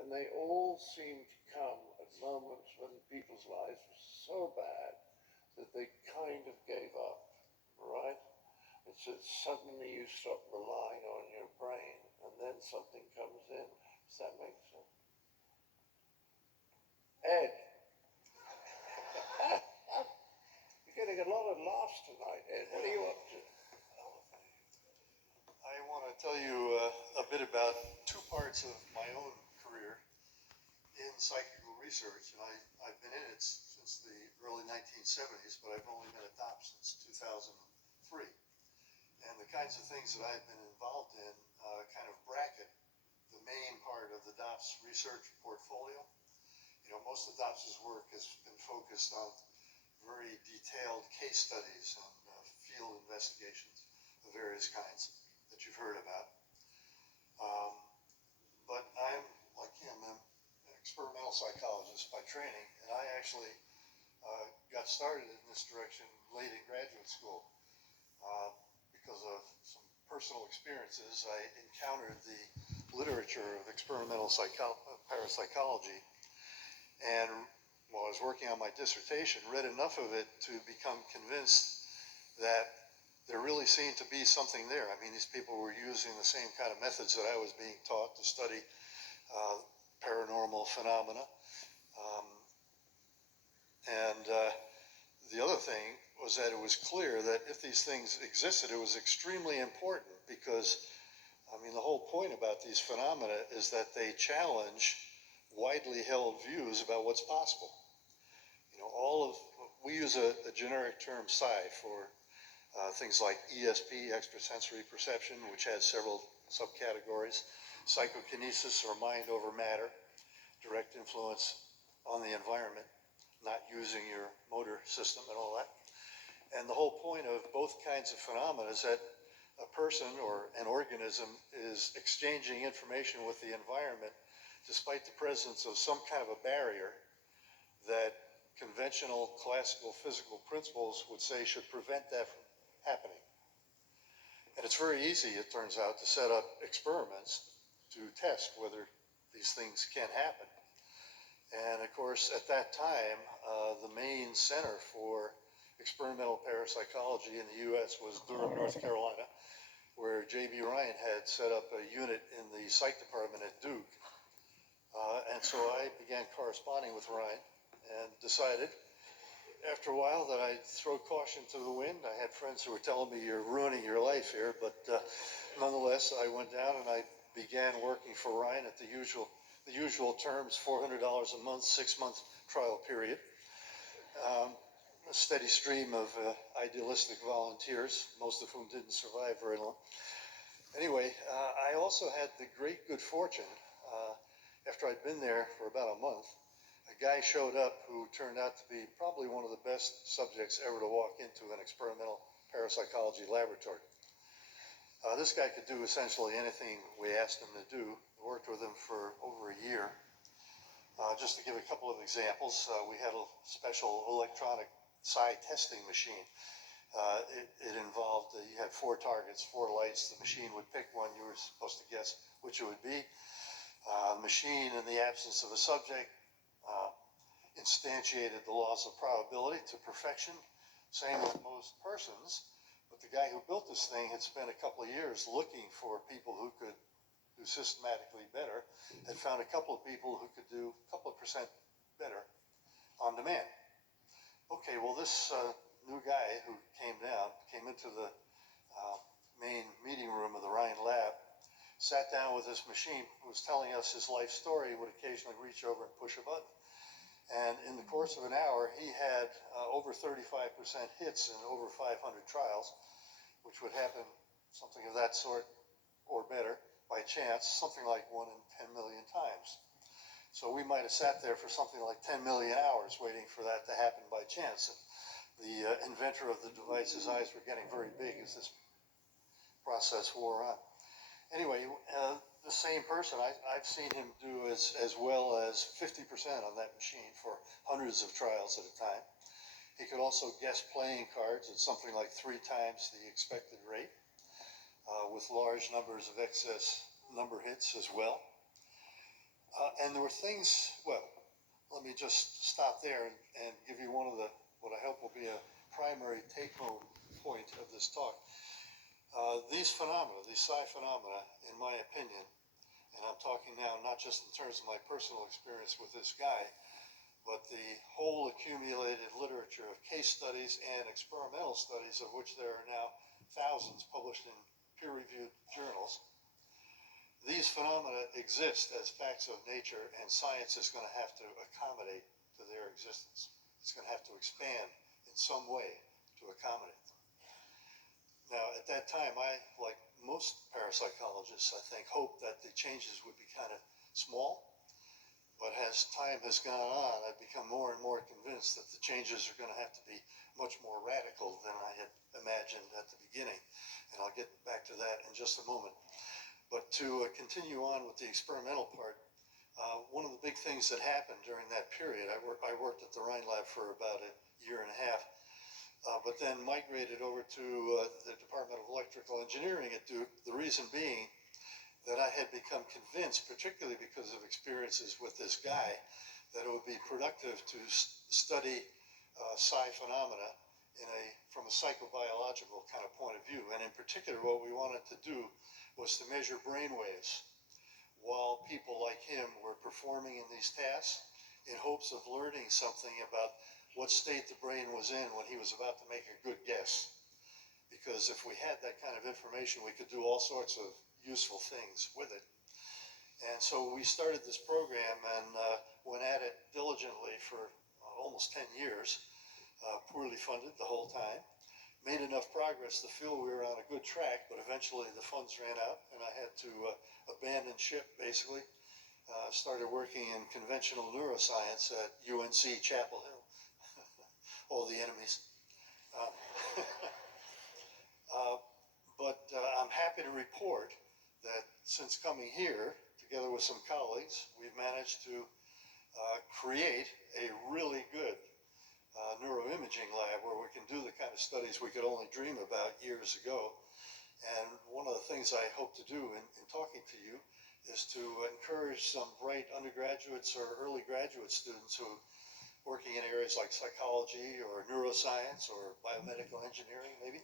And they all seem to come at moments when people's lives were so bad that they kind of gave up, right? It's that suddenly you stop relying on your brain and then something comes in. Does that make sense? Ed, you're getting a lot of laughs tonight, Ed. What are you up to? I want to tell you a bit about two parts of my own career in psychical research, and I've been in it since the early 1970s, but I've only been a top since 2003. And the kinds of things that I've been involved in kind of bracket the main part of the DOPS research portfolio. You know, most of DOPS's work has been focused on very detailed case studies and field investigations of various kinds that you've heard about. But I'm, like him, an experimental psychologist by training, and I actually got started in this direction late in graduate school. Because of some personal experiences, I encountered the literature of experimental parapsychology, and while I was working on my dissertation, read enough of it to become convinced that there really seemed to be something there. I mean, these people were using the same kind of methods that I was being taught to study paranormal phenomena. The other thing was that it was clear that if these things existed, it was extremely important because, I mean, the whole point about these phenomena is that they challenge widely held views about what's possible. You know, we use a generic term psi for things like ESP, extrasensory perception, which has several subcategories, psychokinesis or mind over matter, direct influence on the environment, not using your motor system and all that. And the whole point of both kinds of phenomena is that a person or an organism is exchanging information with the environment despite the presence of some kind of a barrier that conventional classical physical principles would say should prevent that from happening. And it's very easy, it turns out, to set up experiments to test whether these things can happen. And of course, at that time, the main center for experimental parapsychology in the US was Durham, North Carolina, where J.B. Ryan had set up a unit in the psych department at Duke. And so I began corresponding with Ryan and decided after a while that I'd throw caution to the wind. I had friends who were telling me, you're ruining your life here, but nonetheless, I went down and I began working for Ryan at the usual terms, $400 a month, 6-month trial period. A steady stream of idealistic volunteers, most of whom didn't survive very long. Anyway, I also had the great good fortune, after I'd been there for about a month, a guy showed up who turned out to be probably one of the best subjects ever to walk into an experimental parapsychology laboratory. This guy could do essentially anything we asked him to do. I worked with him for over a year. Just to give a couple of examples, we had a special electronic psi testing machine. It involved, you had 4 targets, 4 lights. The machine would pick one. You were supposed to guess which it would be. The machine, in the absence of a subject, instantiated the laws of probability to perfection. Same with most persons. But the guy who built this thing had spent a couple of years looking for people who could do systematically better, had found a couple of people who could do a couple of % better on demand. Okay, well, this new guy who came into the main meeting room of the Ryan lab, sat down with this machine, was telling us his life story, would occasionally reach over and push a button. And in the course of an hour, he had over 35% hits in over 500 trials, which would happen something of that sort or better by chance, something like 1 in 10 million times. So we might have sat there for something like 10 million hours waiting for that to happen by chance. And the inventor of the device's eyes were getting very big as this process wore on. Anyway, the same person, I've seen him do as well as 50% on that machine for hundreds of trials at a time. He could also guess playing cards at something like 3 times the expected rate, with large numbers of excess number hits as well. And there were things, well, let me just stop there and give you one of the, what I hope will be a primary take-home point of this talk. These phenomena, these psi phenomena, in my opinion, and I'm talking now not just in terms of my personal experience with this guy, but the whole accumulated literature of case studies and experimental studies, of which there are now thousands published in peer-reviewed journals. These phenomena exist as facts of nature, and science is going to have to accommodate to their existence. It's going to have to expand in some way to accommodate them. Now, at that time, I, like most parapsychologists, I think, hoped that the changes would be kind of small. But as time has gone on, I've become more and more convinced that the changes are going to have to be much more radical than I had imagined at the beginning. And I'll get back to that in just a moment. But to continue on with the experimental part, one of the big things that happened during that period, I worked at the Rhine Lab for about a year and a half, but then migrated over to the Department of Electrical Engineering at Duke, the reason being that I had become convinced, particularly because of experiences with this guy, that it would be productive to study psi phenomena from a psychobiological kind of point of view. And in particular, what we wanted to do was to measure brain waves while people like him were performing in these tasks in hopes of learning something about what state the brain was in when he was about to make a good guess. Because if we had that kind of information, we could do all sorts of useful things with it. And so we started this program and went at it diligently for almost 10 years, poorly funded the whole time. Made enough progress to feel we were on a good track, but eventually the funds ran out and I had to abandon ship, basically. Started working in conventional neuroscience at UNC Chapel Hill. All the enemies. But I'm happy to report that since coming here, together with some colleagues, we've managed to create a really good neuroimaging lab where we can do the kind of studies we could only dream about years ago. And one of the things I hope to do in talking to you is to encourage some bright undergraduates or early graduate students who are working in areas like psychology or neuroscience or biomedical engineering maybe,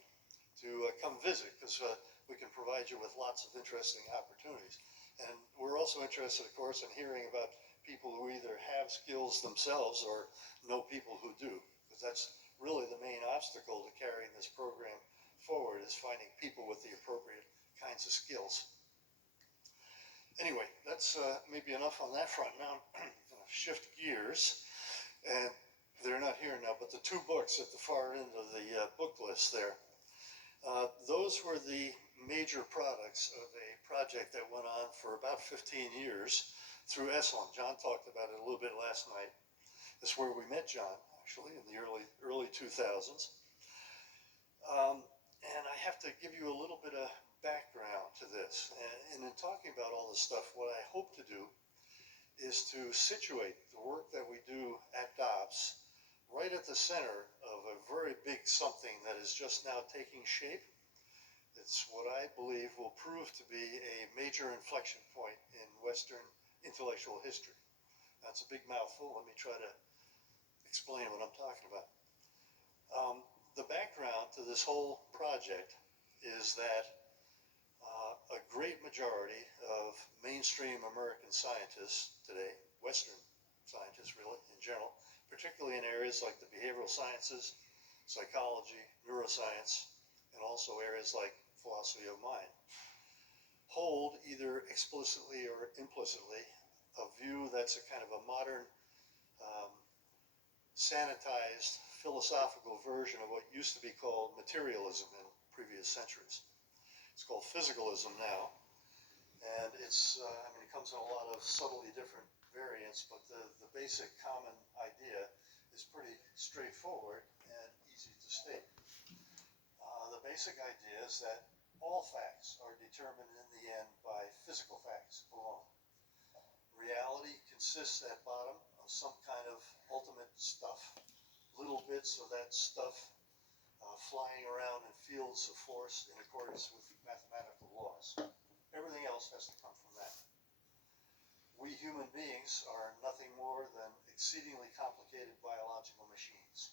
to come visit, because we can provide you with lots of interesting opportunities. And we're also interested, of course, in hearing about people who either have skills themselves or know people who do, because that's really the main obstacle to carrying this program forward, is finding people with the appropriate kinds of skills. Anyway, that's maybe enough on that front. Now I'm going to shift gears, and they're not here now, but the two books at the far end of the book list there, those were the major products of a project that went on for about 15 years through Esalen. John talked about it a little bit last night. That's where we met John, actually, in the early 2000s. And I have to give you a little bit of background to this. And in talking about all this stuff, what I hope to do is to situate the work that we do at Dobbs right at the center of a very big something that is just now taking shape. It's what I believe will prove to be a major inflection point in Western intellectual history. That's a big mouthful. Let me try to explain what I'm talking about. The background to this whole project is that a great majority of mainstream American scientists today, Western scientists really in general, particularly in areas like the behavioral sciences, psychology, neuroscience, and also areas like philosophy of mind, hold either explicitly or implicitly a view that's a kind of a modern, sanitized philosophical version of what used to be called materialism in previous centuries. It's called physicalism now, and it's, it comes in a lot of subtly different variants, but the basic common idea is pretty straightforward and easy to state. The basic idea is that all facts are determined in the end by physical facts alone. Reality consists at bottom of some kind of ultimate stuff, little bits of that stuff flying around in fields of force in accordance with mathematical laws. Everything else has to come from that. we human beings are nothing more than exceedingly complicated biological machines.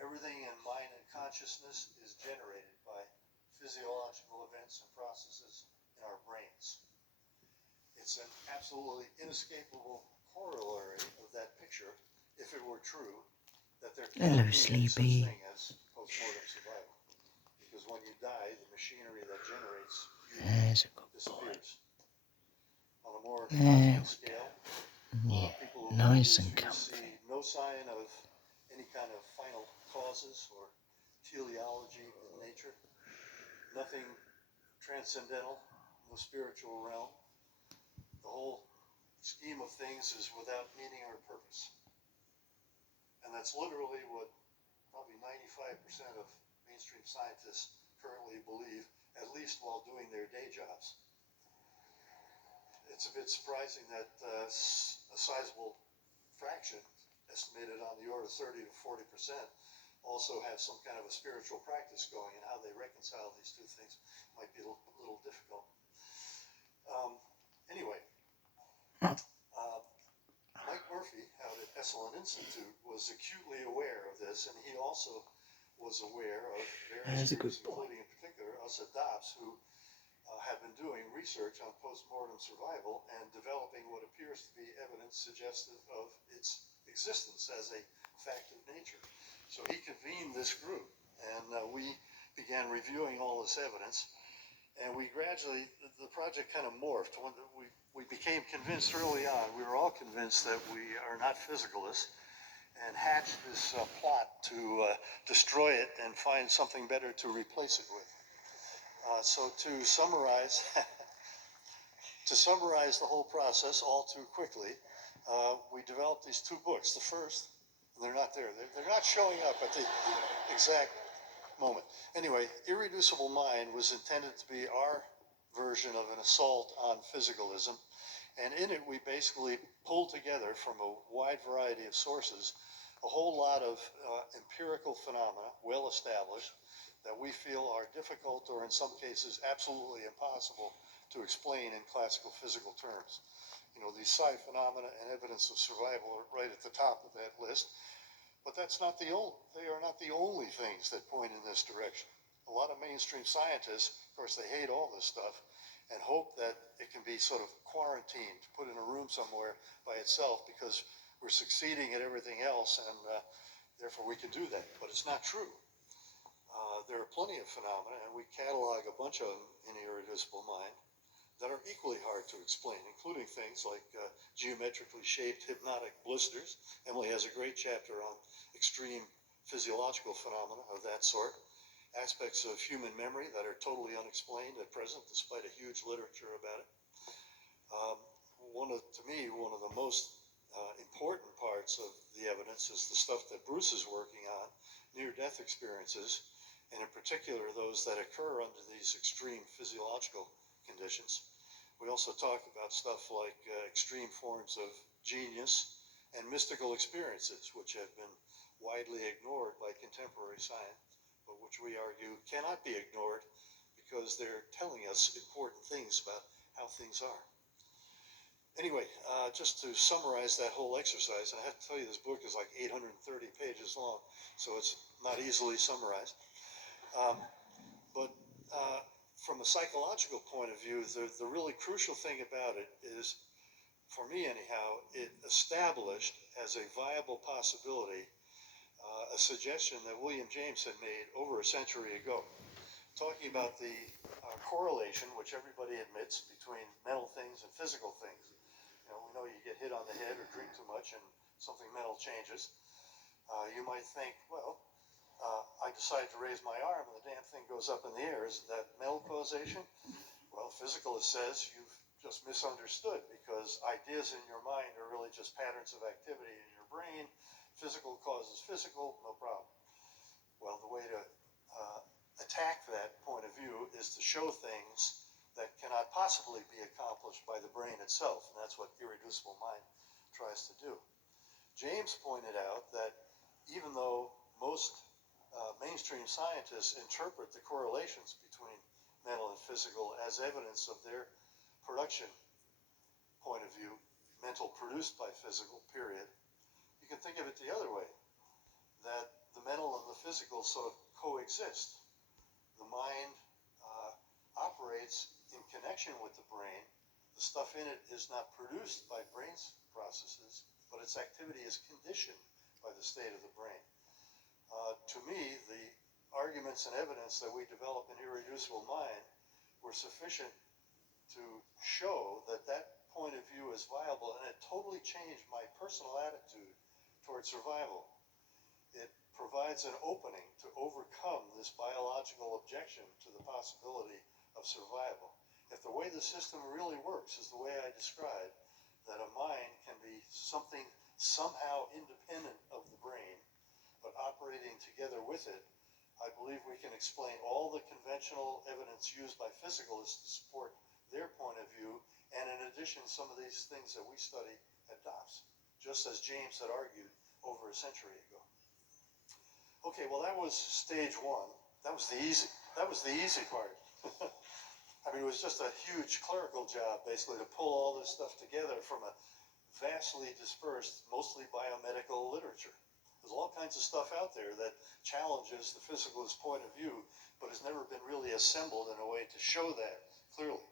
Everything in mind and consciousness is generated by physiological events and processes in our brains. It's an absolutely inescapable corollary of that picture, if it were true, that there can't be any such thing as post-mortem survival. Because when you die, the machinery that generates you disappears. On a more cosmic scale, people who believe these views see no sign of any kind of final causes or teleology in nature, nothing transcendental, no spiritual realm. The whole scheme of things is without meaning or purpose. And that's literally what probably 95% of mainstream scientists currently believe, at least while doing their day jobs. It's a bit surprising that a sizable fraction, estimated on the order of 30 to 40%, also have some kind of a spiritual practice going, and how they reconcile these two things might be a little difficult. Anyway, Mike Murphy out at Esalen Institute was acutely aware of this, and he also was aware of various groups, including in particular us at DOPS, who have been doing research on post-mortem survival and developing what appears to be evidence suggestive of its existence as a fact of nature. So he convened this group, and we began reviewing all this evidence, and we gradually, the project kind of morphed. When we became convinced early on, we were all convinced that we are not physicalists, and hatched this plot to destroy it and find something better to replace it with. So to summarize, the whole process all too quickly, we developed these two books. The first, they're not there. They're not showing up at the exact moment. Anyway, Irreducible Mind was intended to be our version of an assault on physicalism. And in it, we basically pulled together from a wide variety of sources a whole lot of empirical phenomena, well established, that we feel are difficult or in some cases absolutely impossible to explain in classical physical terms. You know, these psi phenomena and evidence of survival are right at the top of that list, but they are not the only things that point in this direction. A lot of mainstream scientists, of course, they hate all this stuff and hope that it can be sort of quarantined, put in a room somewhere by itself because we're succeeding at everything else and therefore we can do that, but it's not true. There are plenty of phenomena, and we catalog a bunch of them in Irreducible Mind that are equally hard to explain, including things like geometrically shaped hypnotic blisters. Emily has a great chapter on extreme physiological phenomena of that sort. Aspects of human memory that are totally unexplained at present, despite a huge literature about it. To me, one of the most important parts of the evidence is the stuff that Bruce is working on, near-death experiences, and in particular those that occur under these extreme physiological conditions. We also talk about stuff like extreme forms of genius and mystical experiences, which have been widely ignored by contemporary science, but which we argue cannot be ignored because they're telling us important things about how things are. Anyway, just to summarize that whole exercise, and I have to tell you this book is like 830 pages long, so it's not easily summarized. But from a psychological point of view, the really crucial thing about it is, for me anyhow, it established as a viable possibility a suggestion that William James had made over a century ago, talking about the correlation, which everybody admits, between mental things and physical things. You know, we know you get hit on the head or drink too much and something mental changes. You might think, well, I decide to raise my arm and the damn thing goes up in the air. Is that mental causation? Well, physicalist says you've just misunderstood, because ideas in your mind are really just patterns of activity in your brain. Physical causes physical, no problem. Well, the way to attack that point of view is to show things that cannot possibly be accomplished by the brain itself, and that's what Irreducible Mind tries to do. James pointed out that even though most mainstream scientists interpret the correlations between mental and physical as evidence of their production point of view, mental produced by physical, period, you can think of it the other way, that the mental and the physical sort of coexist. The mind operates in connection with the brain. The stuff in it is not produced by brain's processes, but its activity is conditioned by the state of the brain. To me, the arguments and evidence that we develop in Irreducible Mind were sufficient to show that that point of view is viable, and it totally changed my personal attitude toward survival. It provides an opening to overcome this biological objection to the possibility of survival. If the way the system really works is the way I described, that a mind can be something somehow independent of the brain, but operating together with it, I believe we can explain all the conventional evidence used by physicalists to support their point of view, and in addition, some of these things that we study adopts, just as James had argued over a century ago. Okay, well, that was stage one. That was the easy part. I mean, it was just a huge clerical job, basically, to pull all this stuff together from a vastly dispersed, mostly biomedical literature. There's all kinds of stuff out there that challenges the physicalist point of view, but has never been really assembled in a way to show that clearly.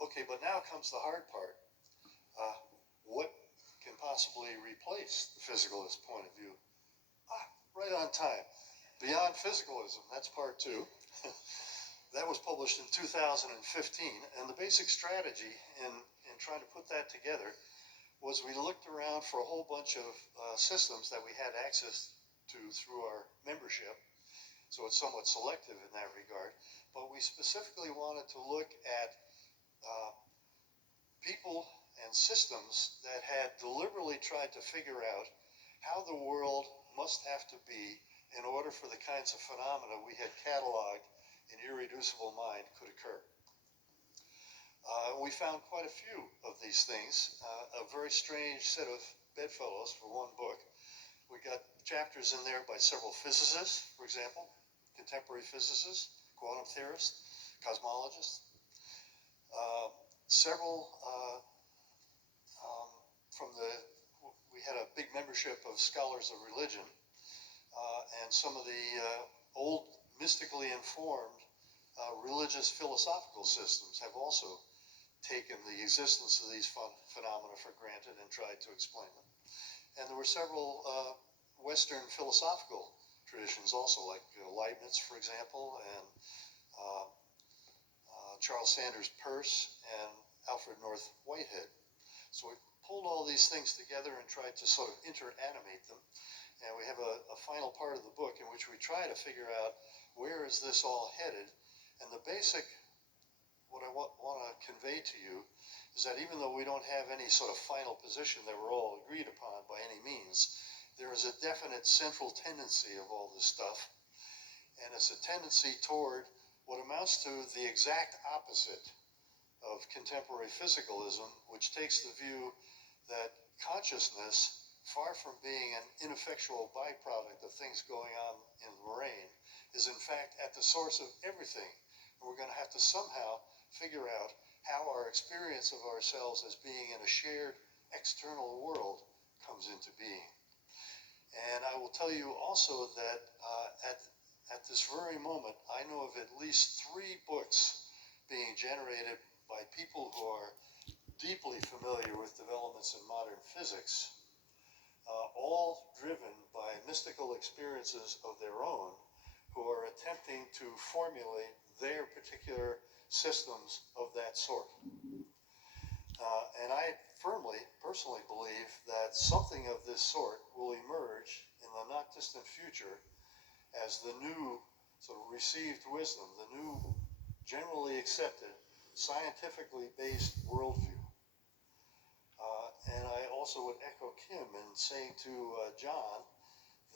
Okay, but now comes the hard part. What can possibly replace the physicalist point of view? Right on time. Beyond Physicalism, that's part 2. That was published in 2015, and the basic strategy in trying to put that together was we looked around for a whole bunch of systems that we had access to through our membership, so it's somewhat selective in that regard, but we specifically wanted to look at people and systems that had deliberately tried to figure out how the world must have to be in order for the kinds of phenomena we had cataloged in Irreducible Mind could occur. We found quite a few of these things, a very strange set of bedfellows for one book. We got chapters in there by several physicists, for example, contemporary physicists, quantum theorists, cosmologists, several we had a big membership of scholars of religion, and some of the old mystically informed religious philosophical systems have also taken the existence of these phenomena for granted and tried to explain them. And there were several Western philosophical traditions also, like Leibniz, for example, and Charles Sanders Peirce and Alfred North Whitehead. So we pulled all these things together and tried to sort of interanimate them. And we have a final part of the book in which we try to figure out where is this all headed. And the basic, what I want to convey to you is that even though we don't have any sort of final position that we're all agreed upon by any means, there is a definite central tendency of all this stuff. And it's a tendency toward what amounts to the exact opposite of contemporary physicalism, which takes the view that consciousness, far from being an ineffectual byproduct of things going on in the brain, is in fact at the source of everything. And we're going to have to somehow figure out how our experience of ourselves as being in a shared external world comes into being. And I will tell you also that at this very moment, I know of at least 3 books being generated by people who are deeply familiar with developments in modern physics, all driven by mystical experiences of their own, who are attempting to formulate their particular systems of that sort. And I personally believe that something of this sort will emerge in the not distant future as the new sort of received wisdom, the new generally accepted, scientifically based worldview. And I also would echo Kim in saying to John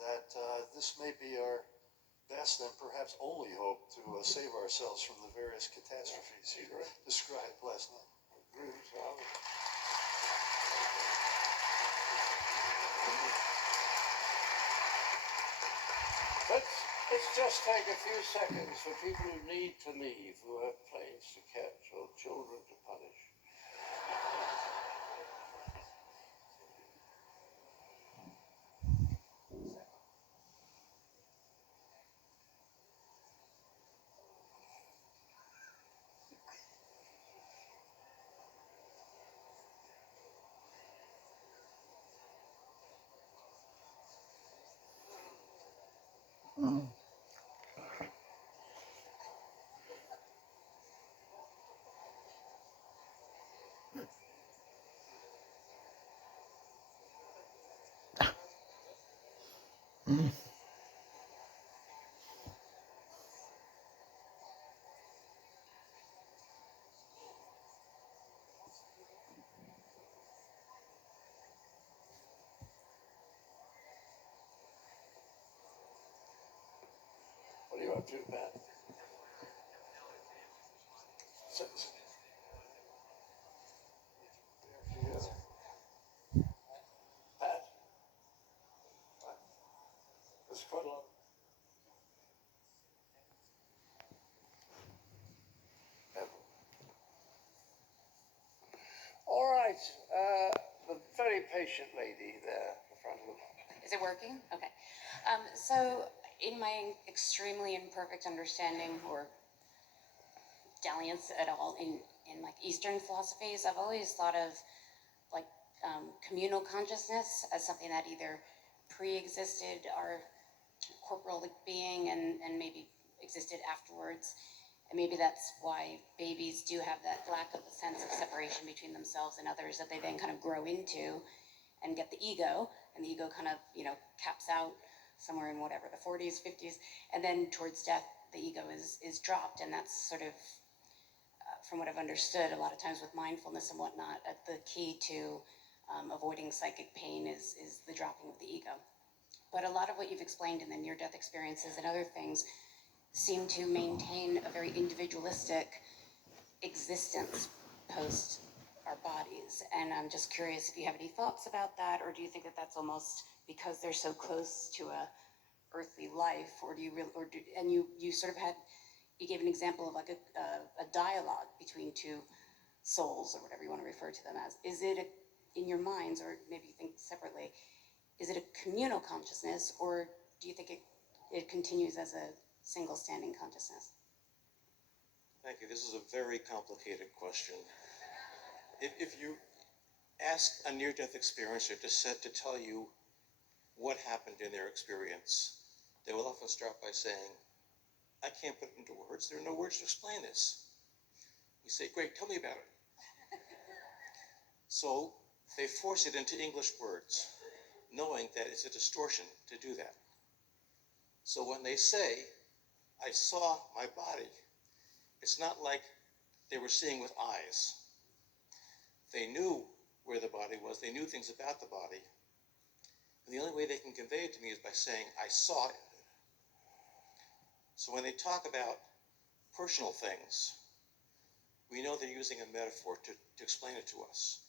that this may be our best and perhaps only hope to save ourselves from the various catastrophes he described last night. Let's just take a few seconds for people who need to leave, who have planes to catch or children to punish. Mm. What are you up to, Pat? So, Pat, there's quite a lot. All right, the very patient lady there in front of them. Is it working? Okay. So, in my extremely imperfect understanding or dalliance at all in like Eastern philosophies, I've always thought of like communal consciousness as something that either pre-existed our corporal being and maybe existed afterwards. And maybe that's why babies do have that lack of a sense of separation between themselves and others that they then kind of grow into and get the ego, and the ego kind of, caps out somewhere in whatever, the 40s, 50s, and then towards death, the ego is dropped, and that's sort of, from what I've understood, a lot of times with mindfulness and whatnot, the key to avoiding psychic pain is the dropping of the ego. But a lot of what you've explained in the near-death experiences and other things seem to maintain a very individualistic existence post our bodies. And I'm just curious if you have any thoughts about that, or do you think that that's almost because they're so close to a earthly life, or do you really, and you sort of you gave an example of like a dialogue between two souls, or whatever you want to refer to them as. Is it in your minds, or maybe you think separately, is it a communal consciousness, or do you think it continues as a single standing consciousness? Thank you. This is a very complicated question. If you ask a near-death experiencer to tell you what happened in their experience, they will often start by saying, I can't put it into words. There are no words to explain this. You say, great, tell me about it. So they force it into English words, knowing that it's a distortion to do that. So when they say, I saw my body, it's not like they were seeing with eyes. They knew where the body was. They knew things about the body. And the only way they can convey it to me is by saying, I saw it. So when they talk about personal things, we know they're using a metaphor to explain it to us.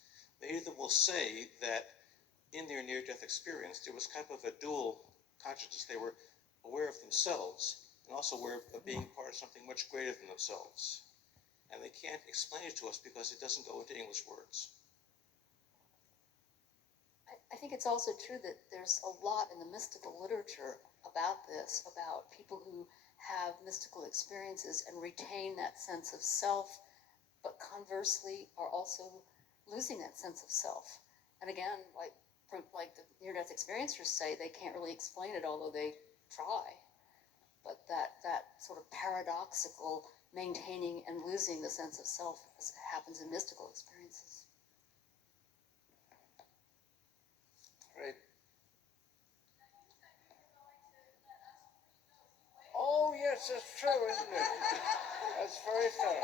Many of them will say that in their near-death experience, there was kind of a dual consciousness. They were aware of themselves and also aware of being part of something much greater than themselves. And they can't explain it to us because it doesn't go into English words. I think it's also true that there's a lot in the mystical literature about this, about people who have mystical experiences and retain that sense of self, but conversely are also losing that sense of self. And again, like the near-death experiencers say, they can't really explain it, although they try. But that sort of paradoxical maintaining and losing the sense of self happens in mystical experiences. Great. Oh, yes, that's true, isn't it? That's very fair.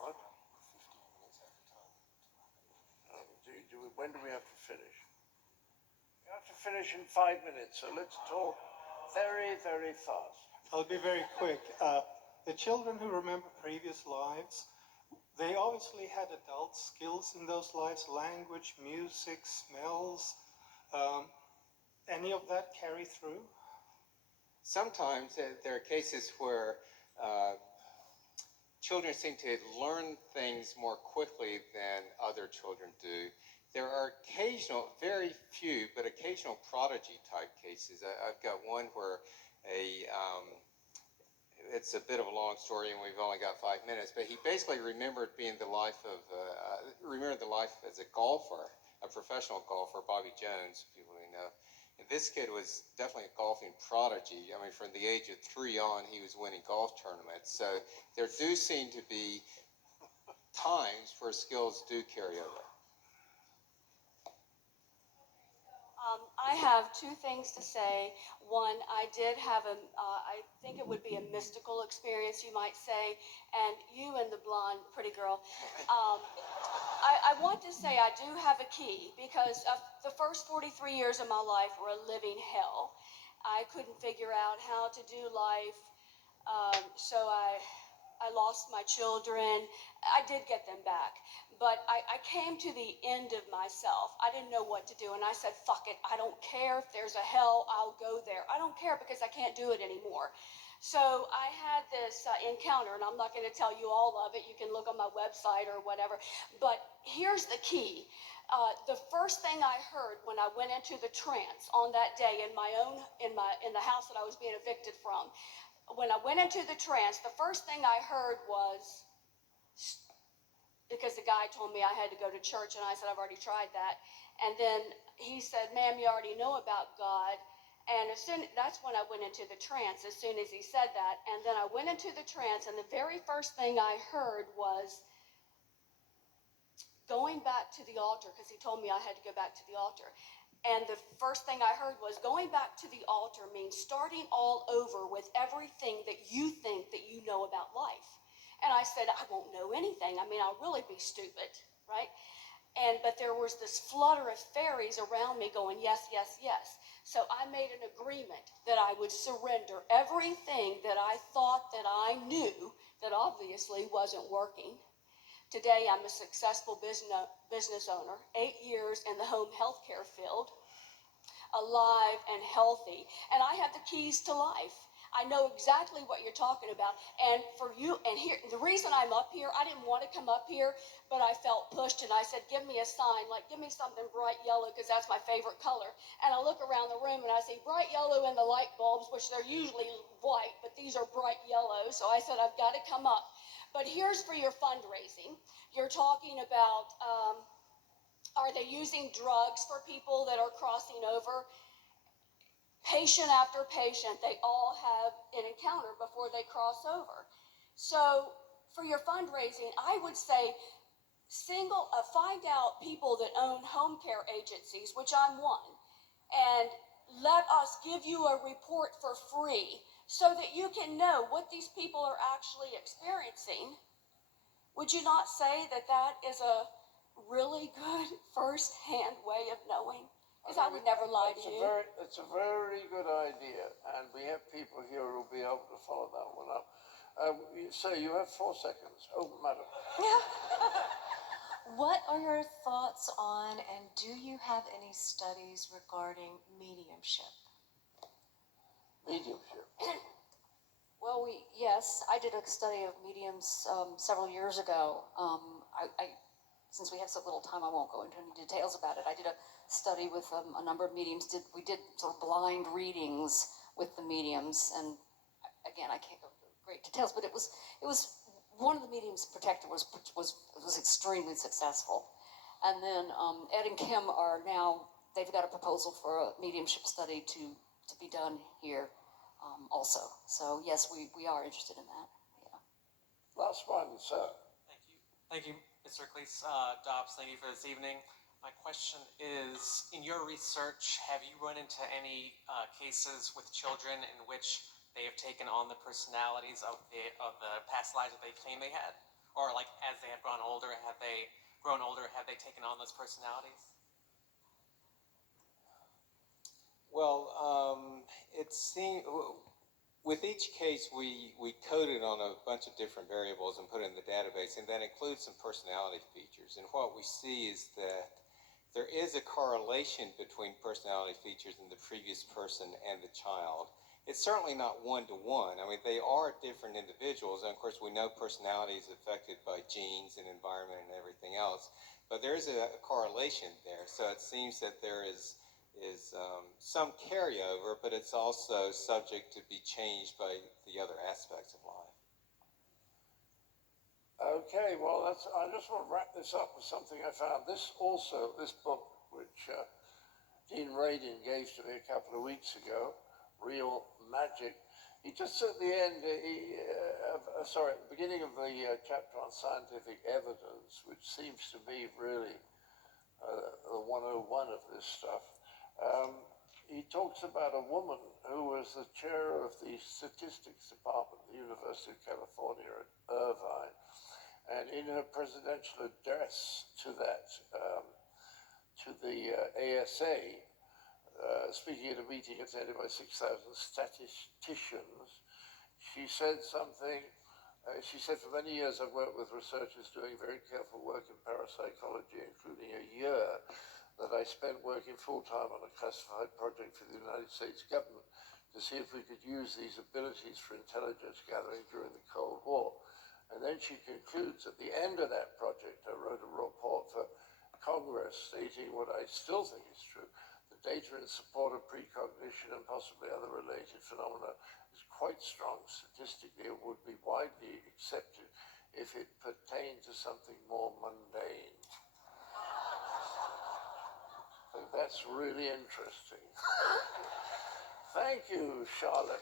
What? When do we have to finish? We have to finish in 5 minutes, so let's talk very, very fast. I'll be very quick. The children who remember previous lives, they obviously had adult skills in those lives, language, music, smells. Any of that carry through? Sometimes there are cases where children seem to learn things more quickly than other children do. There are occasional, very few, but occasional prodigy type cases. I've got one where it's a bit of a long story and we've only got 5 minutes, but he basically remembered remembered the life as a golfer, a professional golfer, Bobby Jones, people may know. And this kid was definitely a golfing prodigy. I mean, from the age of 3 on, he was winning golf tournaments. So there do seem to be times where skills do carry over. I have two things to say. One, I did have I think it would be a mystical experience, you might say, and you and the blonde pretty girl. I want to say I do have a key because the first 43 years of my life were a living hell. I couldn't figure out how to do life, so I lost my children. I did get them back, but I came to the end of myself. I didn't know what to do, and I said, fuck it. I don't care if there's a hell, I'll go there. I don't care because I can't do it anymore. So I had this encounter, and I'm not going to tell you all of it. You can look on my website or whatever. But here's the key. The first thing I heard when I went into the trance on that day in the house that I was being evicted from, when I went into the trance, the first thing I heard was, because the guy told me I had to go to church, and I said, I've already tried that. And then he said, ma'am, you already know about God. And that's when I went into the trance, as soon as he said that. And then I went into the trance, and the very first thing I heard was going back to the altar, because he told me I had to go back to the altar. And the first thing I heard was going back to the altar means starting all over with everything that you think that you know about life. And I said, I won't know anything. I mean, I'll really be stupid, right? But there was this flutter of fairies around me going, yes, yes, yes. So I made an agreement that I would surrender everything that I thought that I knew that obviously wasn't working. Today, I'm a successful business owner, 8 years in the home healthcare field, alive and healthy, and I have the keys to life. I know exactly what you're talking about. And for you, and here, the reason I'm up here, I didn't want to come up here, but I felt pushed, and I said, give me a sign, like give me something bright yellow, because that's my favorite color. And I look around the room and I see bright yellow in the light bulbs, which they're usually white, but these are bright yellow. So I said, I've got to come up. But here's for your fundraising. You're talking about, are they using drugs for people that are crossing over? Patient after patient, they all have an encounter before they cross over. So for your fundraising, I would say find out people that own home care agencies, which I'm one, and let us give you a report for free so that you can know what these people are actually experiencing. Would you not say that that is a really good first-hand way of knowing? Because I would never lie to you. It's a very good idea, and we have people here who will be able to follow that one up. So you have 4 seconds. Oh, madam. What are your thoughts on, and do you have any studies regarding mediumship? Mediumship. Well, yes, I did a study of mediums several years ago. Since we have so little time, I won't go into any details about it. I did a study with a number of mediums. We did sort of blind readings with the mediums, and again, I can't go into great details, but it was one of the mediums protected was extremely successful. And then Ed and Kim are now, they've got a proposal for a mediumship study to be done here also. So yes, we are interested in that. Yeah. Last one, sir. Thank you, Mr. Cleese, Dobbs. Thank you for this evening. My question is, in your research, have you run into any cases with children in which they have taken on the personalities of the past lives that they claim they had? Or like as they have grown older, have they taken on those personalities? Well, it seems with each case we coded on a bunch of different variables and put it in the database, and that includes some personality features. And what we see is that there is a correlation between personality features in the previous person and the child. It's certainly not one-to-one. I mean, they are different individuals, and of course we know personality is affected by genes and environment and everything else, but there is a correlation there. So it seems that there is some carryover, but it's also subject to be changed by the other aspects of life. Okay, well, I just want to wrap this up with something I found. This book, which Dean Radin gave to me a couple of weeks ago, Real Magic, he just at the end, at the beginning of the chapter on scientific evidence, which seems to be really the 101 of this stuff, He talks about a woman who was the chair of the statistics department at the University of California at Irvine, and in her presidential address to that, to the ASA, speaking at a meeting attended by 6,000 statisticians, she said something. She said, for many years I've worked with researchers doing very careful work in parapsychology, including a year that I spent working full-time on a classified project for the United States government to see if we could use these abilities for intelligence gathering during the Cold War. And then she concludes, at the end of that project, I wrote a report for Congress stating what I still think is true. The data in support of precognition and possibly other related phenomena is quite strong statistically. It would be widely accepted if it pertained to something more mundane. I think that's really interesting. Thank you, Charlotte.